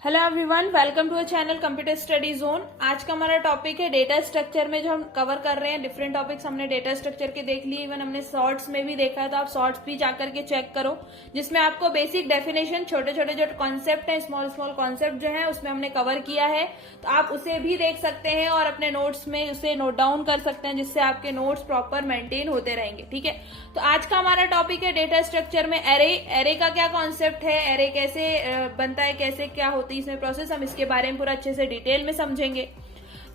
Hello everyone, welcome to a channel computer study zone. आज का हमारा टॉपिक है डेटा स्ट्रक्चर में जो हम कवर कर रहे हैं। डिफरेंट टॉपिक्स हमने डेटा स्ट्रक्चर के देख लिए, इवन हमने शॉर्ट्स में भी देखा है, तो आप शॉर्ट्स भी जाकर के चेक करो, जिसमें आपको बेसिक डेफिनेशन, छोटे छोटे जो कॉन्सेप्ट है, स्मॉल स्मॉल कॉन्सेप्ट जो है उसमें हमने कवर किया है। तो आप उसे भी देख सकते हैं और अपने नोट्स में उसे नोट डाउन कर सकते हैं, जिससे आपके नोट्स प्रॉपर मेंटेन होते रहेंगे। ठीक है, तो आज का हमारा टॉपिक है डेटा स्ट्रक्चर में एरे। एरे का क्या कॉन्सेप्ट है, एरे कैसे बनता है, कैसे क्या होती है इसमें प्रोसेस, हम इसके बारे में पूरा अच्छे से डिटेल में समझेंगे।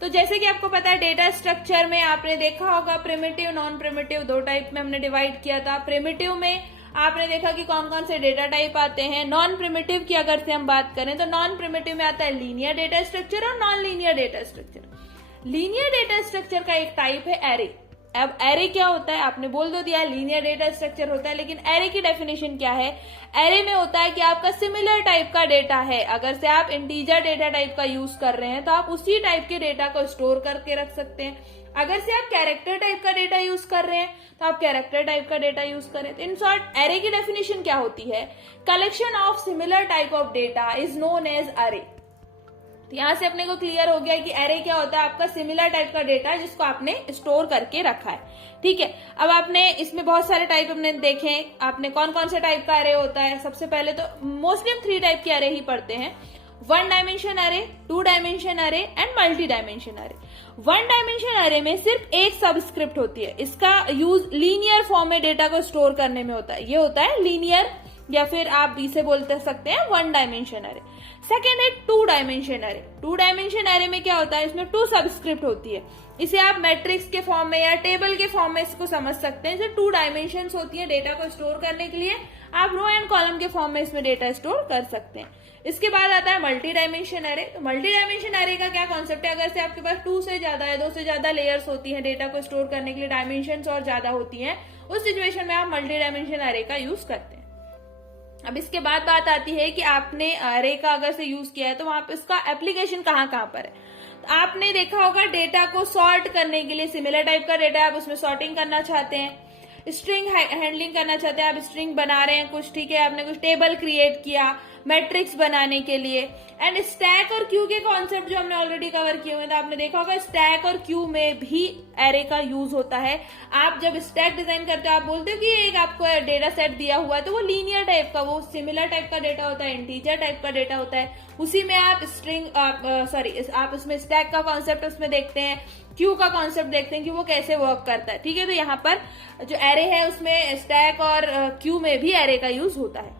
तो जैसे कि आपको पता है, डेटा स्ट्रक्चर में आपने देखा होगा प्रिमिटिव, नॉन प्रिमिटिव, दो टाइप में हमने डिवाइड किया था। प्रिमिटिव में आपने देखा कि कौन कौन से डेटा टाइप आते हैं। नॉन प्रिमिटिव की अगर से हम बात करें तो नॉन प्रिमिटिव में आता है लीनियर डेटा स्ट्रक्चर और non linear data structure. Linear data structure का एक टाइप है एरे। अब एरे क्या होता है, आपने बोल दो दिया लीनियर डेटा स्ट्रक्चर होता है, लेकिन एरे की डेफिनेशन क्या है? एरे में होता है कि आपका सिमिलर टाइप का डेटा है। अगर से आप इंटीजर डेटा टाइप का यूज कर रहे हैं तो आप उसी टाइप के डेटा को स्टोर करके रख सकते हैं। अगर से आप कैरेक्टर टाइप का डेटा यूज कर रहे हैं तो आप कैरेक्टर टाइप का डेटा यूज करें। तो इन शॉर्ट एरे की डेफिनेशन क्या होती है? Collection of similar type of data is known as array. तो यहां से अपने को क्लियर हो गया कि एरे क्या होता है, आपका सिमिलर टाइप का डेटा जिसको आपने स्टोर करके रखा है। ठीक है, अब आपने इसमें बहुत सारे टाइप हमने देखे, आपने कौन कौन से टाइप का एरे होता है। सबसे पहले तो मोस्टली हम 3 टाइप के एरे ही पढ़ते हैं: 1 dimension array, 2 dimension array and multi dimension array. 1 dimension array में सिर्फ एक सबस्क्रिप्ट होती है। इसका यूज लीनियर फॉर्म में डेटा को स्टोर करने में होता है। ये होता है लीनियर, या फिर आप इसे बोलते सकते हैं 1 डायमेंशन एरे। सेकेंड है 2 डायमेंशन एरे। 2 डायमेंशन एरे में क्या होता है, इसमें 2 सबस्क्रिप्ट होती है। इसे आप मैट्रिक्स के फॉर्म में या टेबल के फॉर्म में इसको समझ सकते हैं। जो 2 डायमेंशन होती है डेटा को स्टोर करने के लिए, आप रो एंड कॉलम के फॉर्म में इसमें डेटा स्टोर कर सकते हैं। इसके बाद आता है मल्टी डायमेंशन एरे। तो मल्टी डायमेंशन एरे का क्या कॉन्सेप्ट है? अगर से आपके पास 2 से ज्यादा है, 2 से ज्यादा लेयर्स होती है डेटा को स्टोर करने के लिए, डायमेंशन और ज्यादा होती है, उस सिचुएशन में आप मल्टी डायमेंशन एरे का यूज करते हैं। अब इसके बाद बात आती है कि आपने एरे का अगर से यूज किया है तो वहां पे इसका एप्लीकेशन कहाँ कहाँ पर है। तो आपने देखा होगा डेटा को सॉर्ट करने के लिए, सिमिलर टाइप का डेटा आप उसमें सॉर्टिंग करना चाहते हैं, स्ट्रिंग हैंडलिंग करना चाहते हैं, आप स्ट्रिंग बना रहे हैं कुछ, ठीक है, आपने कुछ टेबल क्रिएट किया मैट्रिक्स बनाने के लिए। एंड स्टैक और क्यू के कॉन्सेप्ट जो हमने ऑलरेडी कवर किए हुए हैं, तो आपने देखा होगा स्टैक और क्यू में भी एरे का यूज होता है। आप जब स्टैक डिजाइन करते हो, आप बोलते हो कि एक आपको डेटा सेट दिया हुआ है, तो वो लीनियर टाइप का, वो सिमिलर टाइप का डेटा होता है, इंटीजर टाइप का डेटा होता है। उसी में आप आप उसमें स्टैक का कॉन्सेप्ट उसमें देखते हैं, क्यू का कॉन्सेप्ट देखते हैं कि वो कैसे वर्क करता है। ठीक है, तो यहाँ पर जो एरे है उसमें स्टैक और क्यू में भी एरे का यूज होता है।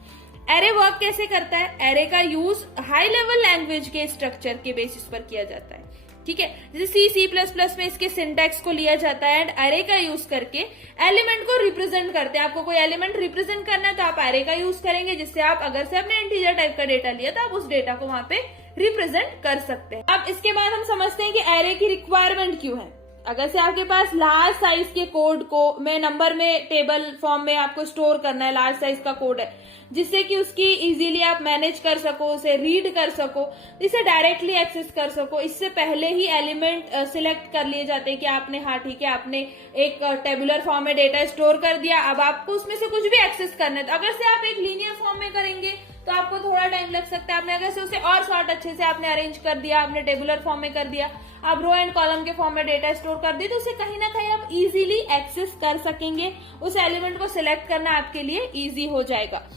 एरे वर्क कैसे करता है? एरे का यूज हाई लेवल लैंग्वेज के स्ट्रक्चर के बेसिस पर किया जाता है। ठीक है, जैसे C++ में इसके सिंटैक्स को लिया जाता है एंड एरे का यूज करके एलिमेंट को रिप्रेजेंट करते हैं। आपको कोई एलिमेंट रिप्रेजेंट करना है तो आप एरे का यूज करेंगे, जिससे आप अगर से आपने इंटीजर टाइप का डेटा लिया तो आप उस डेटा को वहां पे रिप्रेजेंट कर सकते हैं। अब इसके बाद हम समझते हैं कि एरे की रिक्वायरमेंट क्यों है। अगर से आपके पास लार्ज साइज के कोड को में नंबर में टेबल फॉर्म में आपको स्टोर करना है, लार्ज साइज का कोड है, जिससे कि उसकी इजीली आप मैनेज कर सको, उसे रीड कर सको, इसे डायरेक्टली एक्सेस कर सको, इससे पहले ही एलिमेंट सिलेक्ट कर लिए जाते हैं कि आपने, हाँ ठीक है, आपने एक टेबुलर फॉर्म में डेटा स्टोर कर दिया, अब आपको उसमें से कुछ भी एक्सेस करना है। तो अगर से आप एक लीनियर फॉर्म में करेंगे तो आपको थोड़ा टाइम लग सकता है। आपने अगर से उसे और शॉर्ट अच्छे से आपने अरेंज कर दिया, आपने टेबुलर फॉर्म में कर दिया, आप रो एंड कॉलम के फॉर्म में डेटा स्टोर कर दी, तो उसे कहीं ना कहीं आप इजीली एक्सेस कर सकेंगे। उस एलिमेंट को सिलेक्ट करना आपके लिए इजी हो जाएगा।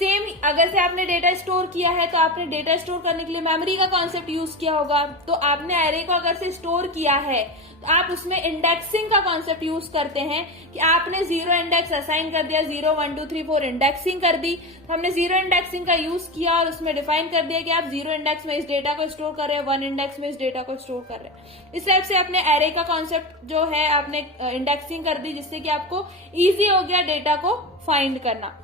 सेम अगर से आपने डेटा स्टोर किया है तो आपने डेटा स्टोर करने के लिए मेमोरी का कॉन्सेप्ट यूज किया होगा। तो आपने एरे को अगर से स्टोर किया है तो आप उसमें इंडेक्सिंग का कॉन्सेप्ट यूज करते हैं कि आपने 0 इंडेक्स असाइन कर दिया, 0 1 2 3 4 इंडेक्सिंग कर दी। तो हमने 0 इंडेक्सिंग का यूज किया और उसमें डिफाइन कर दिया कि आप 0 इंडेक्स में इस डेटा को स्टोर कर रहे हैं, 1 इंडेक्स में इस डेटा को स्टोर कर रहे हैं। इस टाइप से आपने एरे का कॉन्सेप्ट जो है आपने इंडेक्सिंग कर दी, जिससे कि आपको ईजी हो गया डेटा को फाइंड करना।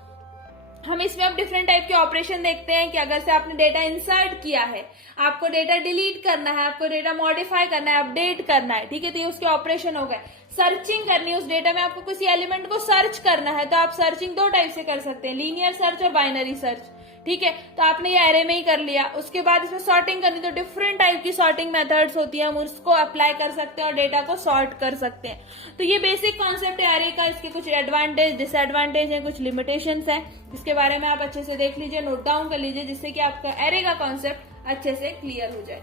हम इसमें अब डिफरेंट टाइप के ऑपरेशन देखते हैं कि अगर से आपने डेटा इंसर्ट किया है, आपको डेटा डिलीट करना है, आपको डेटा मॉडिफाई करना है, अपडेट करना है, ठीक है, तो ये उसके ऑपरेशन हो गए। सर्चिंग करनी है उस डेटा में, आपको किसी एलिमेंट को सर्च करना है, तो आप सर्चिंग 2 टाइप से कर सकते हैं, लीनियर सर्च और बाइनरी सर्च। ठीक है, तो आपने ये एरे में ही कर लिया। उसके बाद इसमें सॉर्टिंग करनी, तो डिफरेंट टाइप की सॉर्टिंग मेथड्स होती है, हम उसको अप्लाई कर सकते हैं और डेटा को सॉर्ट कर सकते हैं। तो ये बेसिक कॉन्सेप्ट है एरे का। इसके कुछ एडवांटेज डिसएडवांटेज है, कुछ लिमिटेशंस है, इसके बारे में आप अच्छे से देख लीजिए, नोट डाउन कर लीजिए, जिससे कि आपका एरे का कॉन्सेप्ट अच्छे से क्लियर हो जाए।